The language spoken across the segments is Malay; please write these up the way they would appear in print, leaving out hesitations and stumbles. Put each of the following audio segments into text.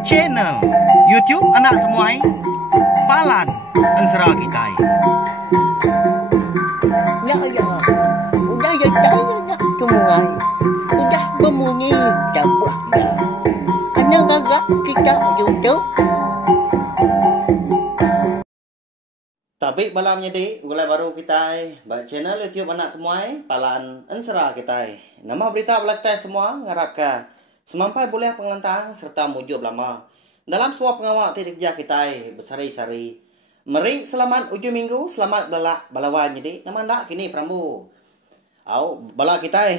Channel YouTube Anak Temuai Palan Ensera Kitai. Ya, udah ya nak temuai. Udah berbunyi cabutnya. Anak gagak kita YouTube. Tapi malamnya di mulai baru kita channel YouTube Anak Temuai Palan Ensera Kitai. Nama berita belakang semua ngarap ke semampai boleh pengelentang serta mujub lama dalam sebuah pengawal tidik kerja kita bersari-sari. Meri selamat ujung minggu, selamat balawan jadi nama ndak kini Prambu. Au bala kita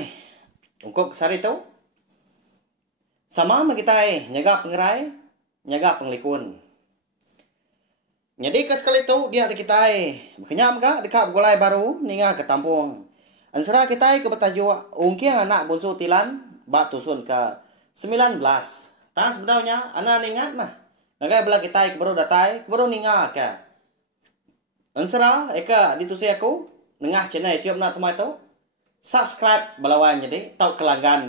ungkop sari tu sama kita nyaga pengerai, nyaga penglikun. Jadi ke sekali tu dia ada kita berkenyam ka dekat golai baru ninga ke Tampung. Ansara kita ke betajuk ungkiang anak bunsu tilan bak tusun ke 19. Tang sebenarnya anak ningat mah. Nagai bela kita ke baru datai, ke baru ninga ke. Ansara eka ditusi aku nengah channel YouTube Nak Temuai tu. Subscribe balawan jadi tau kelanggan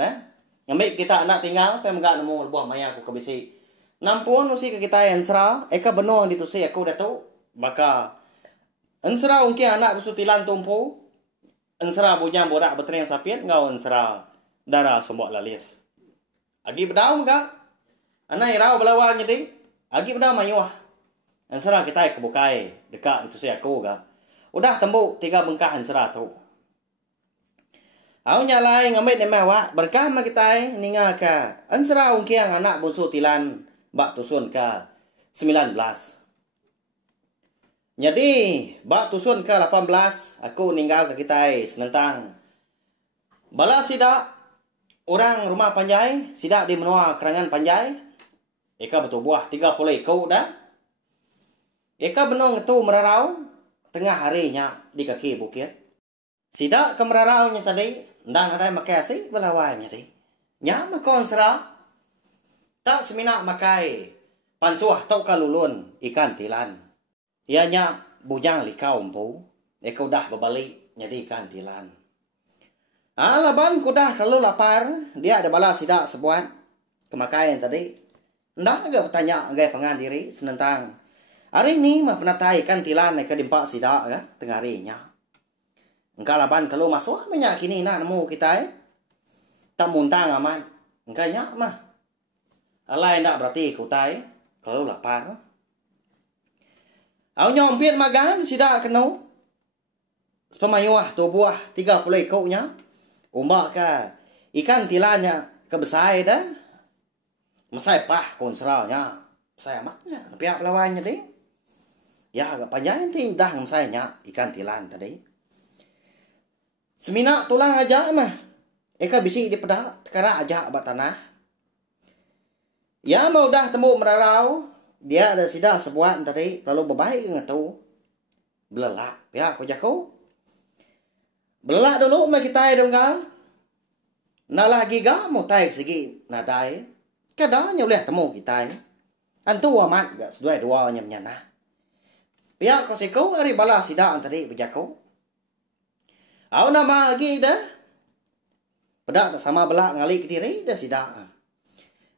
ngambil kita anak tinggal pe megak nemu buah maya aku kebisi. Nampun usi ke kita ansara eka benong ditusi aku datu baka ansara ungki anak busutilan tumpu ansara bujang borak betreng sapiet ngau ansara darah sombok lalis. Agi bedau ka anak irau balawan jadi agi bedau mayuah ansara kita kebukai dekat ditusi aku ka udah tembuk 3 bengkah ansara tu. Au nyalai ngambil de mewah berkah ma kita ninga ka ansara ungki anak busutilan bak tusun ke 19. Jadi bak tusun ke 18 aku ninggal ke kita senentang. Bala sidak orang rumah panjai, sidak di menua kerangan panjai. Eka betul buah 30 ekor dah. Eka benong itu merarau tengah harinya di kaki bukit. Sidak ke merarau nya tadi, ndang ada makasih belawai nya tadi. Nya makon serah tak semina makai pansuah tau kalulun ikan tilan. Ianya bujang likau empu. Eka udah berbalik jadi ikan tilan. Laban kudah kalau lapar. Dia ada bala sidak sebuat kemakaian tadi. Ndak agak bertanya agak pengan diri senentang. Hari ini mah penatai ikan tilan eka dimpak sidak ya tengah harinya. Engkau laban kalau masuk minyak kini nak nemu kita tak muntang aman. Engkau nyak mah. Alai nak berarti kutai kalau lapar. Au nyompit magan sidak kenu. Sepamayuah tu buah 30 ekornya. Umbak ke ikan tilanya kebesai dah. Mesai pah kon seraunya. Mesai amatnya pihak lawannya deh. Ya agak panjang nanti dah mesainya ikan tilan tadi. Semina tulang aja mah. Eka bisi di pedak tekara aja abat tanah. Ya mau dah temu merarau. Dia ada sidah sebuah tadi. Lalu berbaik ngatu. Belelak. Ya aku jaku. Belelak dulu mah kita donggal. Nak lagi ga mau taik segi nadai. Kadangnya boleh temu kita. Antu amat gak sedua dua nyamnya nah. Ya kau seku hari bala sidah tadi berjaku. Aku nama lagi dah. Pedak tak sama belak ngalik ke diri dah sidah.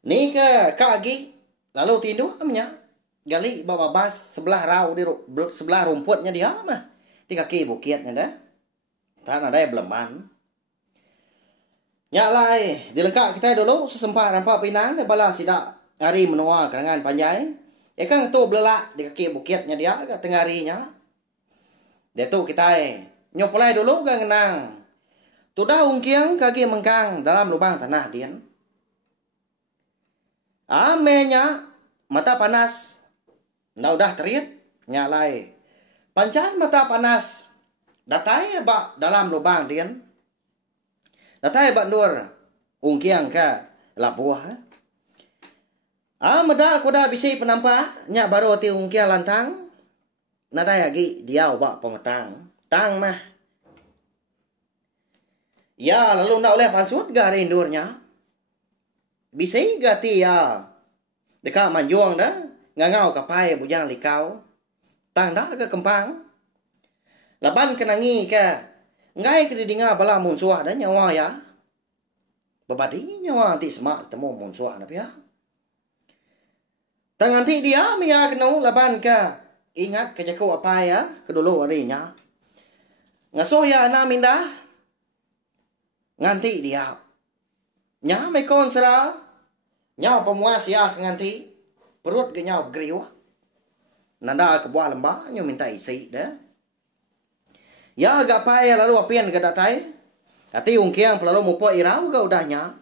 Ni ke kaki lalu tindu amnya gali bawa bas sebelah rau di sebelah rumputnya dia mah di kaki bukitnya dah tak ada beleman nyalai dilengkap kita dulu sesempat rampak pinang bala sidak hari menua kerangan panjai kan tu belelak di kaki bukitnya dia ke tengah harinya dia tu kita nyopolai dulu gang ngenang tu dah ungkiang kaki mengkang dalam lubang tanah dia. Amenya mata panas. Nda udah terit nyalai. Pancan mata panas. Datai bak dalam lubang dian. Datai bak nur ungkiang ka labuah. Meda kuda bisi penampak nya baru ti ungkiang lantang. Nadai lagi dia bak pemetang. Tang mah. Ya lalu ndak oleh pansut ga indurnya. Bisa gati ya. Dekat manjuang dah. Ngangau kapai bujang likau. Tang dah ke kempang. Laban kenangi ke. Ngai ke didinga bala munsuah dah nyawa ya. Babadinya wang ti semak temu mun suah na pia. Tangan ti dia mia kenu laban ka ingat ke jaku apa ya kedulu arinya. Ngaso ya na minda nganti dia. Nya me kon sera. Nya pemuas ya nganti perut ke nyau griu. Nanda ke buah lembah nyu minta isi dah. Ya agak payah lalu apian ke datai. Ati ungkiang pelalu mupo irau ga udahnya.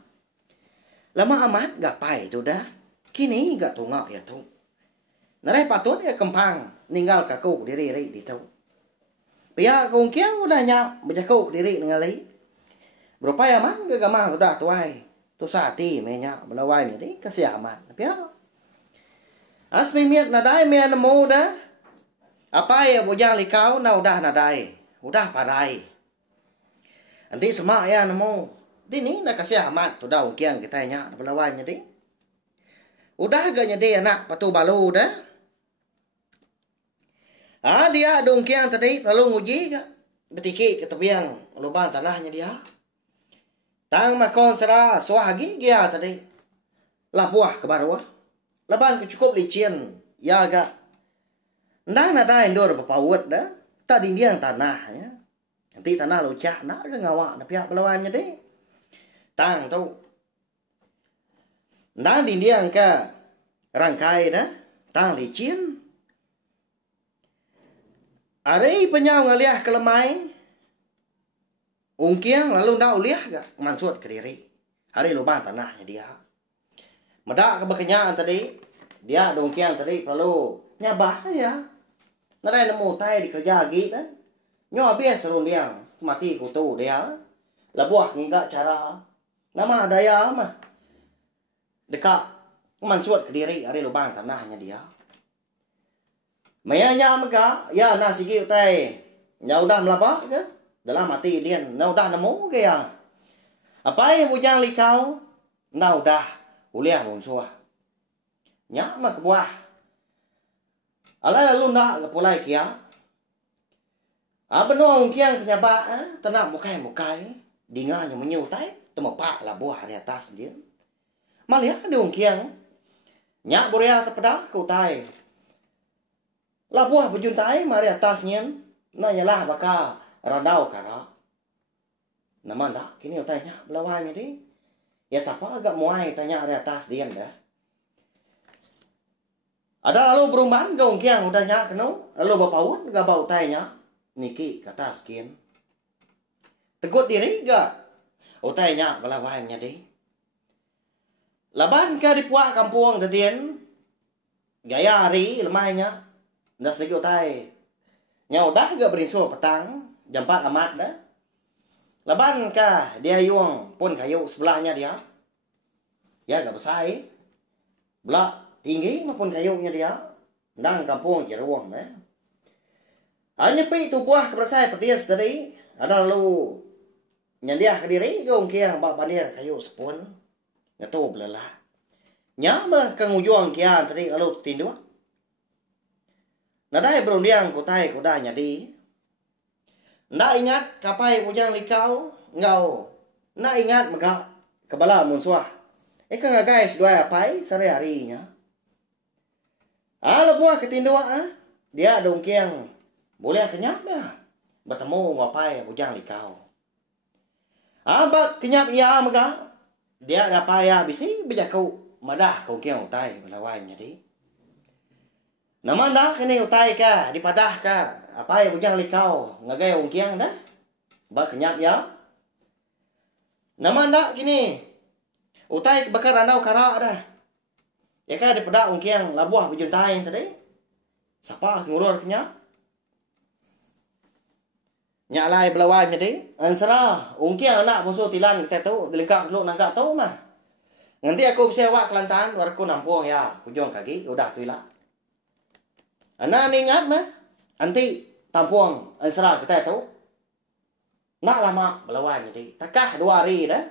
Lama amat gak payah tu dah. Kini gak tungak ya tu. Narai patut ya kempang ninggal kaku diri di tu. Pia ungkiang udahnya berjaku diri ningali. Berupaya man gak gamang udah tuai. Tu sati menya melawai ni kasih aman. Pia asmi miat nadai mea nemu dah. Apa ya bujang likau na udah nadai. Udah padai. Nanti semak ya nemu. Dini nak kasih amat tu dah ungkiang kita nya pelawai nya di. Udah agaknya dia anak patu balu dah. Dia ungkiang tadi lalu nguji ga. Betiki ke tebiang lubang tanahnya dia. Tang makon sera swagi dia tadi. Lah buah ke baru. Laban ke cukup licin. Ya agak. Ndang nada endor bapawut dah. Tadi dia tanahnya. Nanti tanah lucah nak ke ngawak na pihak pelawannya deh. Tang tu. Ndang di dia ke rangkai dah. Tang licin. Ari penyau ngaliah ke lemai. Ungkiang lalu ndak uliah gak mansut ke diri. Hari lubang tanahnya dia. Medak ke bekenyaan tadi. Dia ungkiang tadi perlu nyabah ya. Narai nemu tai dikerja lagi dah. Nyo bias serun dia mati kutu dia. Labuah ngiga cara nama daya mah. Dekat mansut ke diri hari lubang tanahnya dia. Mayanya maka ya nasi giu tai. Nya udah melapa ke? Dalam mati dia na udah nemu ke ya. Apa yang bujang likau? Na udah uliah munsua. Nya mak buah. Ala lalu nak ke pulai kia. Benuang kiang kenyaba tenang mukai dinganya menyutai temepak lah buah di atas dia. Malia di ungkiang. Nyak borea terpedah ke utai. Lah buah berjuntai mari atasnya. Nanya lah bakal randau kara. Nama ndak kini utainya belawanya di. Ya siapa agak muai tanya di atas dia dah. Ada lalu berumban ke ungkiang udah nyak kenu. Lalu bapawun gak bau tanya. Niki kata skin. Tegut diri gak? Utainya belawanya di. Laban ka di puak kampung dadien. Gaya hari lemahnya. Ndak segi utai. Nya udah gak berinsul petang. Jam 4 amat dah. Laban ka dia yuang pun kayu sebelahnya dia. Ya gak besar. Belak tinggi maupun kayunya dia. Nang kampung jeruang dah. Hanya pi tu buah kebersai perdian sedari. Ada lalu nyandiah ke diri. Gong kiang bak bandir kayu sepun. Ngatu belalah. Nyama kang ujung kian tadi lalu tindu. Nadai berundiang kutai kudanya di. Ndak ingat kapai ujang likau. Ngau. Ndak ingat megak kebala munsuah. Eka guys dua apai sehari-harinya. Buah ketindu dia dongkiang. Boleh kenyap ya. Bertemu ngapai ujang likau. Bak kenyap ia megak. Dia ngapai ya bisi bejaku madah kau kiang utai belawanya di. Nama ndak kini utai ka dipadah ka. Apa ya bujang likau ngagai ungkiang dah. Bak kenyap ya. Nama ndak kini utai bakar randau kara dah. Ya ka dipadah ungkiang labuah bujuntai tadi. Siapa ngurur kenyap? Nyalai belawanya di. Ansara ungkiang anak musuh tilan kita tu dilengkap dulu nangkap tu mah. Nanti aku bisa wak Kelantan warku nampung ya. Kujung kaki udah tu lah. Anak ni ingat mah. Nanti tampung ansara kita tu. Nak lama belawanya di. Takah 2 hari dah.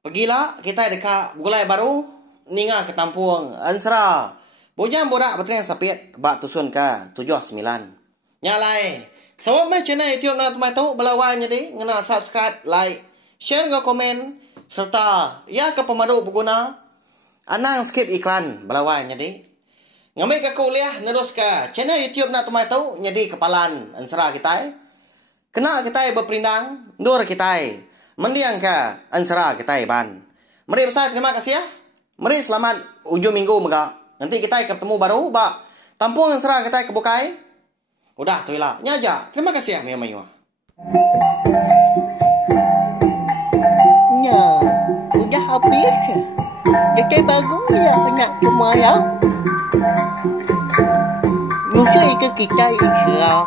Pergilah kita dekat Gulai Baru. Ninga ke tampung ansara. Bujang borak betul yang sapit. Bak tusun ka 79. Nyalai. Sebab channel YouTube na tumay tu belawanya di. Ngena subscribe, like, share, komen. serta ia ke pemaduk pengguna. Anang skip iklan belawai jadi. Ngambil ke kuliah nerus ke channel YouTube nak tumai tahu jadi kepalan ansara kita. Kena kita berperindang, nur kita. Mendiang ke ansara kita ban. Mari besar terima kasih ya. Mari selamat ujung minggu mega. Nanti kita ketemu baru ba. Tampung ansara kita ke bukai. Udah tu lah. Nyaja. Terima kasih ya Mayu. Ya, udah habis. Jadi bagus ya nak semua ya. Musuh itu kita Islam.